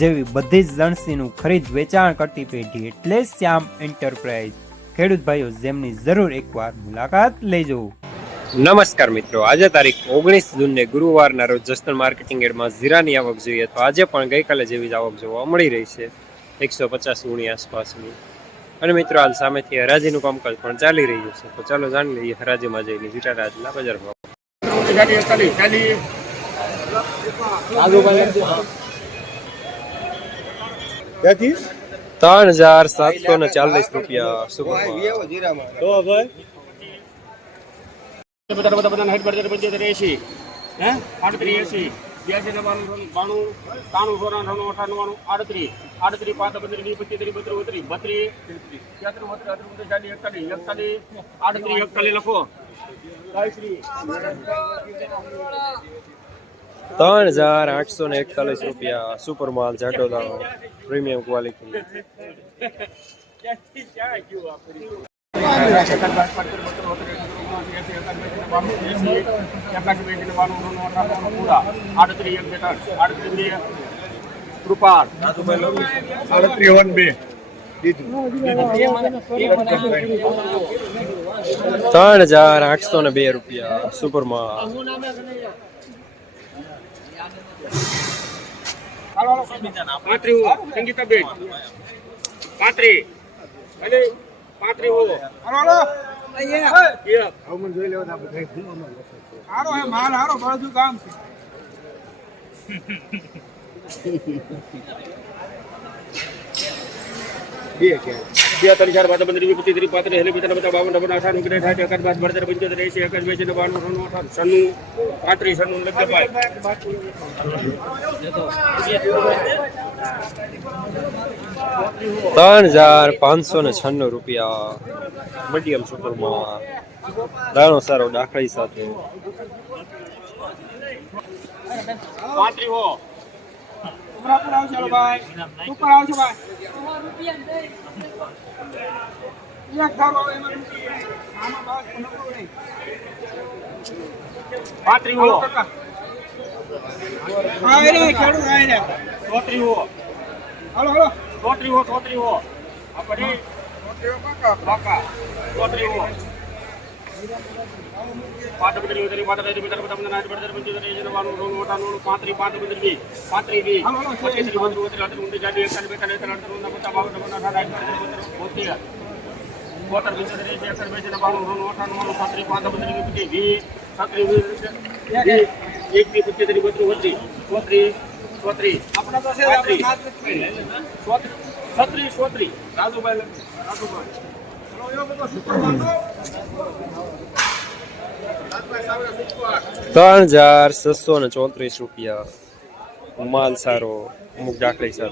જેવી બધી જ લણસીનું ખરીદ વેચાણ કરતી પેઢી એટલે શ્યામ એન્ટરપ્રાઇઝ. ખેડૂત ભાઈઓ જેમની જરૂર એકવાર મુલાકાત લેજો. નમસ્કાર મિત્રો આજે તારીખ ઓગણીસ જૂનને ગુરુવારના રોજ જસ્ટન માર્કેટિંગ એડમાં જીરાની આવક જોઈએ તો આજે પણ ગઈકાલે જેવી જ આવક જોવા મળી રહી છે એકસો પચાસ ગુણી આસપાસની. અને મિત્રો હાલ સામેથી હરાજીનું કામકાજ પણ ચાલી રહ્યું છે તો ચાલો જાણી લઈએ હરાજીમાં જઈને જીરા રાજના બજાર ક્યાંથી ત્રણ હજાર સાતસો ને ચાલીસ રૂપિયા સુપર તો ભાઈ? હે આડત્રીસ. એસી બ્યાસી નવ્વાણું બાણું ત્રાણું સોળા નવ્વાણું અઠાણું આડત્રીસ. આડત્રીસ પાંચ વીસ પચીસ ત્રીસ બત્રીસ બત્રીસ બત્રીસ તેત્રીસ બત્રીસ ચાલીસ એકતાલીસ એકતાલીસ આડત્રીસ એકતાલીસ લખો ત્રણ હજાર આઠસો ને એકતાલીસ રૂપિયા સુપર માલ જાટો પ્રીમિયમ ક્વોલિટી. ત્રણ હજાર આઠસો ને બે રૂપિયા સુપર માલ પાંત્રી હો સંગીતાબેન પાંત્રી. અલે પાંત્રી હો એક. હારો હે માલ હારો બધું કામ છે. બે ત્રણ ચાર પાંચ પંદર પચીસ ત્રીસ પાંત્રીસ હેલી પિત્તર બધા બાવન નવ્વાણું આઠ ઓગણીસ સાઠ એકાદ બાદ બળતર પંચોતેર એસી એકાદ બેસી ને બાણું સન્નું સન્નું પાંત્રીસ સન્નું લગ્ન ત્રણ હજાર પાંચસો ને છન્નું રૂપિયા. મીડિયમ સુપર માલ દાણો સારો દાખલી સાથે. પાંત્રી હો. સુપરાપુર આવશે ભાઈ. ઉપર આવશે ભાઈ. એક ધારો આવે હો હાલો કાકા. ખેડૂત હાલો હાલો ચોત્રી હો ચોત્રી હો આ પછી બાકા ચોત્રી હો પાંચ બત્રીસ બત્રીસ પાંચ ત્રીસ બત્રીસ બધા બધા નાઇટ બત્રીસ પંચોતેર એસી નવ્વાણું નવ્વાણું અઠાણું પાંત્રીસ પાંચ બત્રીસ વીસ પાંત્રીસ વીસ પચીસ ત્રીસ બત્રીસ બત્રીસ અઠાણું ઊંધી ચાલીસ એકતાલીસ બેતાલીસ ત્રણ ત્રણ પચાસ બાવન નવ્વાણું અઠાણું આઠ બત્રીસ બોતેર બોતેર પંચોતેર એસી એકતાલીસ બેસી નવ્વાણું નવ્વાણું અઠાણું નવ્વાણું પાંત્રીસ પાંચ બત્રીસ વીસ ત્રણ હજાર છસો ને ચોત્રીસ રૂપિયા માલ સારો અમુક પંદર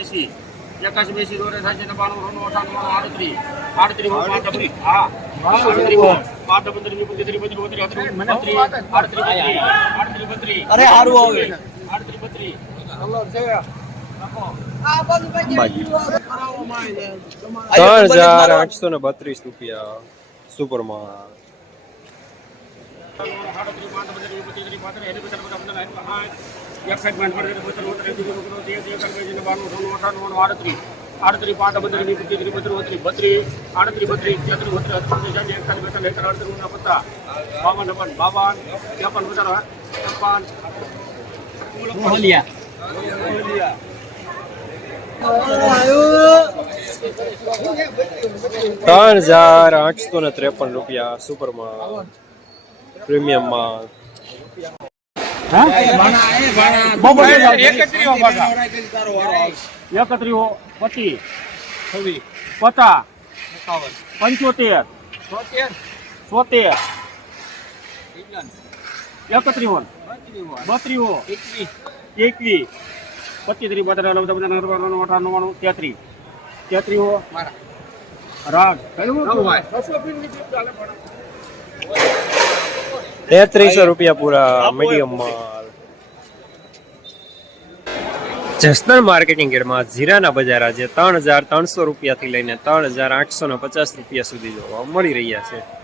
એસી એકાસી બેસી દોરે અઠાણું આડત્રીસ. આડત્રીસ પાંચ હા. અરે સારું આવે. આડત્રીસ બત્રીસ ત્રણ હજાર આઠસો ને બત્રીસ રૂપિયા સુપર માલ આડત્રીસ પાંચ બત્રીસ વીસ પચીસ ત્રીસ બત્રીસ બત્રીસ બત્રીસ આડત્રીસ બત્રીસ તેત્રીસ બત્રીસ અઠત્રીસ ચાલીસ એકતાલીસ બેતાલીસ એકતાલીસ અડત્રીસ ઉના પચાસ બાવન નવ્વાણું બાવન ત્રેપન પચાસ છપ્પન ત્રણ હજાર આઠસો ને ત્રેપન રૂપિયા સુપર પ્રીમિયમમાં. એકત્રીસો પચીસ. પચાસ. પંચોતેર. સોતેર. એકત્રીસ. બત્રીસ. એકવીસ. પચીસ ત્રીસ બત્રીસ અલગ બધા નવ્વાણું અઠાણું નવ્વાણું તેત્રીસ. તેત્રીસ હો. રાગ. તેત્રીસો રૂપિયા પૂરા મીડિયમ માલ. જસનલ માર્કેટિંગ યાર્ડમાં જીરાના બજાર આજે ત્રણ હજાર ત્રણસો રૂપિયાથી લઈને ત્રણ હજાર આઠસો ને પચાસ રૂપિયા સુધી જોવા મળી રહ્યા છે.